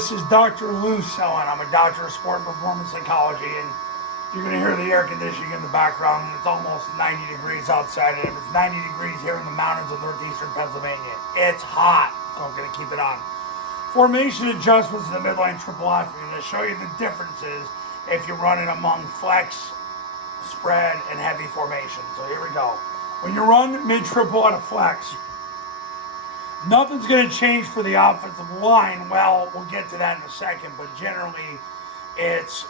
This is Dr. Lou Sellen. I'm a doctor of sport and performance psychology, and you're going to hear the air conditioning in the background. It's almost 90 degrees outside, and if it's 90 degrees here in the mountains of northeastern Pennsylvania, it's hot, so I'm going to keep it on. Formation adjustments in the midline triple option. I'm going to show you the differences if you're running among flex, spread, and heavy formation. So here we go. When you run mid-triple out of flex, nothing's going to change for the offensive line. Well, we'll get to that in a second, but generally, it's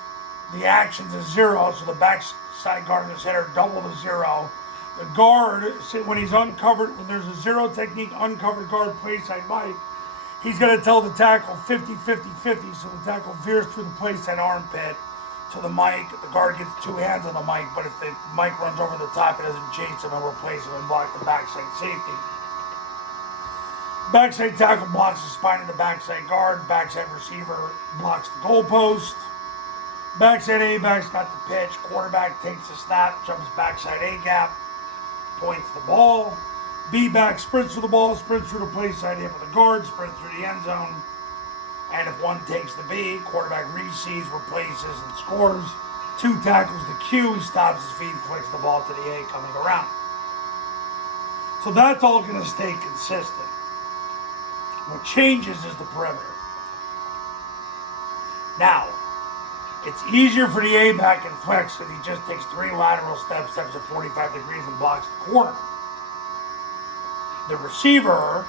the action's a zero, so the backside guard and the center double the zero. The guard, when he's uncovered, when there's a zero technique, uncovered guard, play side Mike, he's going to tell the tackle 50-50-50, so the tackle veers through the play side armpit to the mic. The guard gets two hands on the mic, but if the mic runs over the top, it doesn't chase him and replace him and block the backside safety. Backside tackle blocks the spine of the backside guard. Backside receiver blocks the goalpost. Backside A-back's got the pitch. Quarterback takes the snap, jumps backside A-gap, points the ball. B-back sprints through the ball, sprints through the play side hip of the guard, sprints through the end zone. And if one takes the B, quarterback receives, replaces, and scores. Two tackles the Q, he stops his feet, flicks the ball to the A coming around. So that's all going to stay consistent. What changes is the perimeter. Now, it's easier for the A-back and flex because he just takes three lateral steps at 45 degrees and blocks the corner. The receiver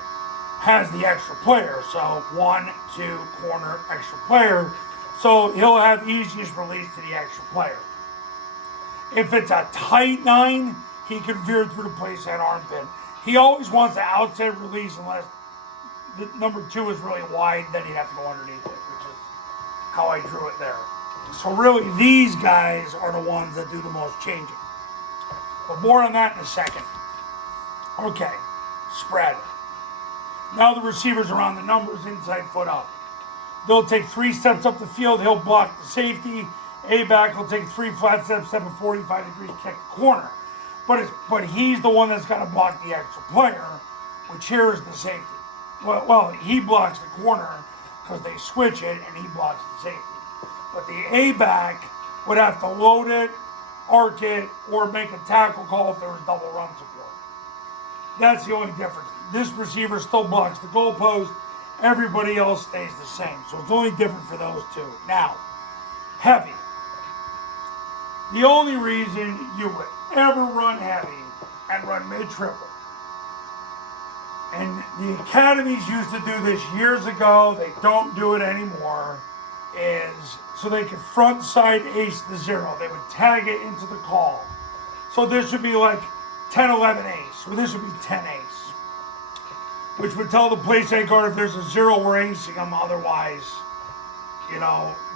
has the extra player, so 1, 2, corner, extra player, so he'll have easiest release to the extra player. If it's a tight 9, he can veer through the play side armpit. He always wants the outside release unless the number 2 is really wide, then he'd have to go underneath it, which is how I drew it there. So really, these guys are the ones that do the most changing. But more on that in a second. Okay, spread. Now the receivers are on the numbers, inside foot up. They'll take 3 steps up the field, he'll block the safety. A-back will take 3 flat steps, step at 45 degrees, kick the corner. But he's the one that's got to block the extra player, which here is the safety. Well, he blocks the corner because they switch it, and he blocks the safety. But the A-back would have to load it, arc it, or make a tackle call if there was double run support. That's the only difference. This receiver still blocks the goalpost. Everybody else stays the same. So it's only different for those two. Now, heavy. The only reason you would ever run heavy and run mid-triple, and the academies used to do this years ago, they don't do it anymore, is so they could front side ace the zero. They would tag it into the call. So this would be like 10-11 ace, or this would be 10 ace, which would tell the play side guard if there's a zero, we're acing them, otherwise,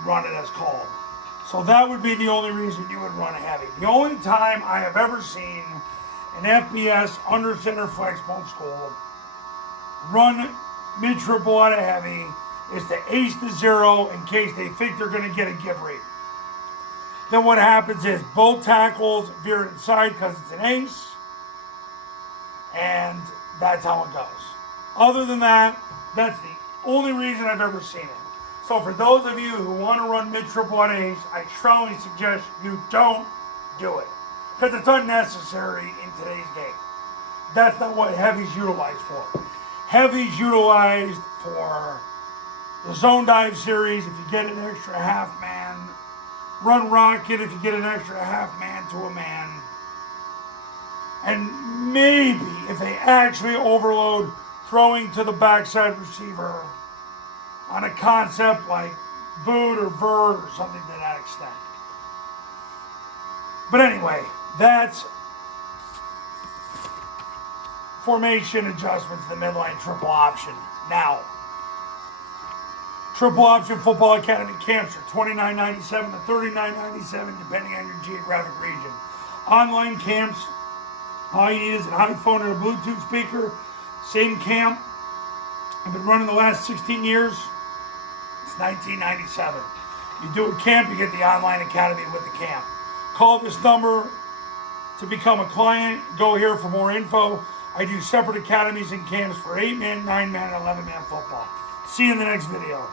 run it as called. So that would be the only reason you would run a heavy. The only time I have ever seen an FBS under center Flexbone school run mid-triple out of heavy is to ace the zero in case they think they're going to get a give rate. Then what happens is both tackles veer inside because it's an ace, and that's how it goes. Other than that, that's the only reason I've ever seen it. So for those of you who want to run mid-triple out of ace, I strongly suggest you don't do it because it's unnecessary in today's game. That's not what heavy's utilized for. Heavy's utilized for the zone dive series if you get an extra half man. Run rocket if you get an extra half man to a man. And maybe if they actually overload throwing to the backside receiver on a concept like boot or vert or something to that extent. But anyway, that's formation adjustments, the midline triple option. Now, triple option football academy camps are $29.97 to $39.97 depending on your geographic region. Online camps, all you need is an iPhone and a Bluetooth speaker. Same camp. I've been running the last 16 years. It's $19.97. You do a camp, you get the online academy with the camp. Call this number to become a client. Go here for more info. I do separate academies and camps for 8-man, 9-man, and 11-man football. See you in the next video.